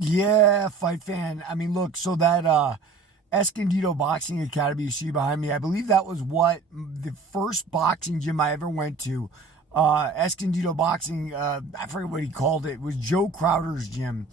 Yeah, fight fan. I mean, look, so that Escondido Boxing Academy you see behind me, I believe that was what the first boxing gym I ever went to. Escondido Boxing, I forget what he called it was Joe Crowder's gym.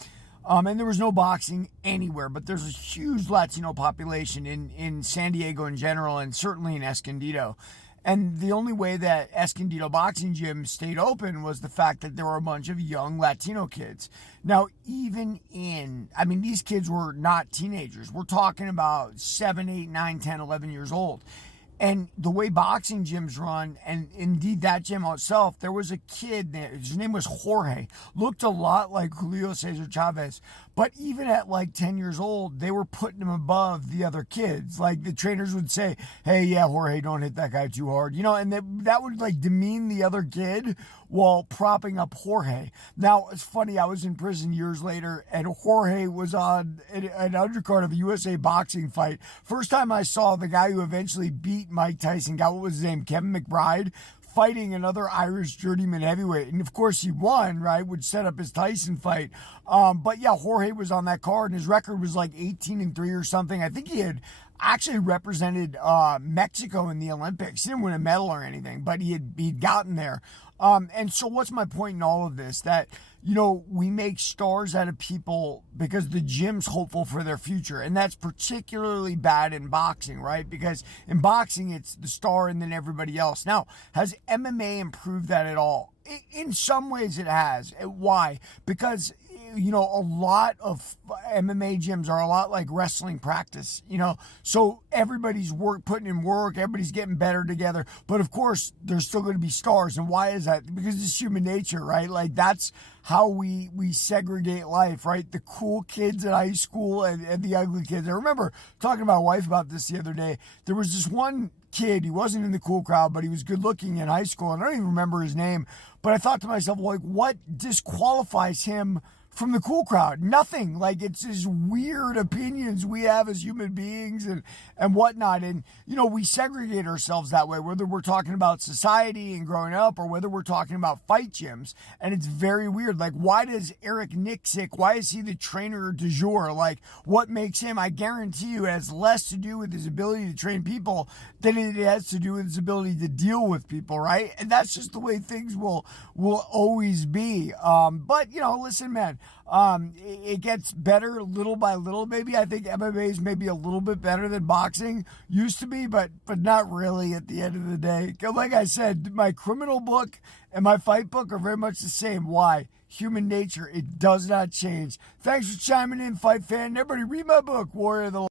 And there was no boxing anywhere, but there's a huge Latino population in San Diego in general, and certainly in Escondido. And the only way that Escondido Boxing Gym stayed open was the fact that there were a bunch of young Latino kids. Now, I mean, these kids were not teenagers. We're talking about 7, 8, 9, 10, 11 years old. And the way boxing gyms run, and indeed that gym itself, there was a kid there. His name was Jorge. Looked a lot like Julio Cesar Chavez. But even at like 10 years old, they were putting him above the other kids. Like the trainers would say, hey, yeah, Jorge, don't hit that guy too hard. And that would like demean the other kid while propping up Jorge. Now, it's funny, I was in prison years later, and Jorge was on an undercard of a USA boxing fight. First time I saw the guy who eventually beat Mike Tyson, what was his name? Kevin McBride, fighting another Irish journeyman heavyweight. And of course he won, right? Would set up his Tyson fight. But yeah, Jorge was on that card and his record was like 18-3 or something. I think he had actually represented Mexico in the Olympics. He didn't win a medal or anything, but he'd gotten there. And so what's my point in all of this? That, we make stars out of people because the gym's hopeful for their future. And that's particularly bad in boxing, right? Because in boxing, it's the star and then everybody else. Now, has MMA improved that at all? In some ways it has. Why? Because a lot of MMA gyms are a lot like wrestling practice, so everybody's putting in work, everybody's getting better together. But of course, there's still going to be stars. And why is that? Because it's human nature, right? Like that's how we segregate life, right? The cool kids at high school and the ugly kids. I remember talking to my wife about this the other day. There was this one kid, he wasn't in the cool crowd, but he was good looking in high school. And I don't even remember his name. But I thought to myself, well, like, what disqualifies him from the cool crowd? Nothing. Like, it's these weird opinions we have as human beings and whatnot. And, we segregate ourselves that way, whether we're talking about society and growing up or whether we're talking about fight gyms. And it's very weird. Like, why does Eric Nixick, why is he the trainer du jour? Like, what makes him? I guarantee you it has less to do with his ability to train people than it has to do with his ability to deal with people, right? And that's just the way things will always be. But, listen, man, it gets better little by little. Maybe I think MMA is maybe a little bit better than boxing used to be, but not really at the end of the day. Like I said, my criminal book and my fight book are very much the same. Why? Human nature. It does not change. Thanks for chiming in, fight fan. Everybody read my book, Warrior of the